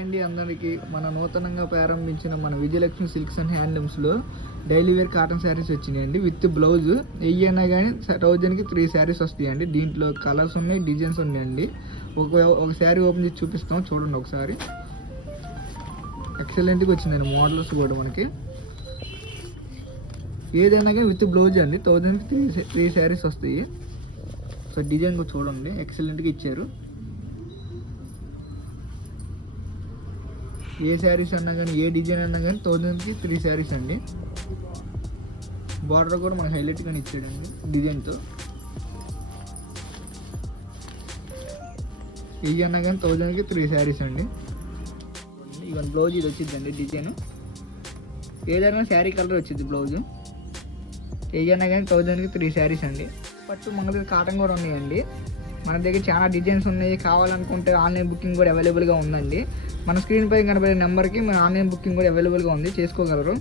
అండి అందరికీ మన నూతనంగా ప్రారంభించిన మన విజయలక్ష్మి సిల్క్స్ అండ్ హ్యాండ్లూమ్స్లో డైలీ వేర్ కాటన్ శారీస్ వచ్చినాయండి విత్ బ్లౌజ్. అయినా కానీ 1000కి 3 శారీస్ వస్తాయండి. దీంట్లో కలర్స్ ఉన్నాయి, డిజైన్స్ ఉన్నాయండి. ఒక శారీ ఓపెన్ చేసి చూపిస్తాం, చూడండి ఒకసారి. ఎక్సలెంట్గా వచ్చిందండి మోడల్స్ కూడా మనకి. ఏదైనా కానీ విత్ బ్లౌజ్ అండి. 1000కి 3 శారీస్ వస్తాయి. సో డిజైన్ కూడా చూడండి, ఎక్సలెంట్గా ఇచ్చారు. ఏ శారీస్ అన్నా కానీ, ఏ డిజైన్ అన్నా కానీ 1000కి 3 శారీస్ అండి. బార్డర్ కూడా మనకి హైలైట్గానే ఇచ్చాడండి డిజైన్తో. ఇవి అన్నా కానీ 1000కి 3 శారీస్ అండి. ఇవన్నీ బ్లౌజ్ ఇది వచ్చిందండి డిజైన్. ఏదైనా శారీ కలర్ వచ్చింది బ్లౌజ్. ఏదైనా కానీ 1000కి 3 శారీస్ అండి. పట్టు మంగళగిరి కాటన్ కూడా ఉన్నాయండి. మన దగ్గర చాలా డిజైన్స్ ఉన్నాయి. కావాలనుకుంటే ఆన్లైన్ బుకింగ్ కూడా అవైలబుల్గా ఉందండి. మన స్క్రీన్ పై కనబడే నెంబర్కి మన ఆన్లైన్ బుకింగ్ కూడా అవైలబుల్గా ఉంది, చేసుకోగలరు.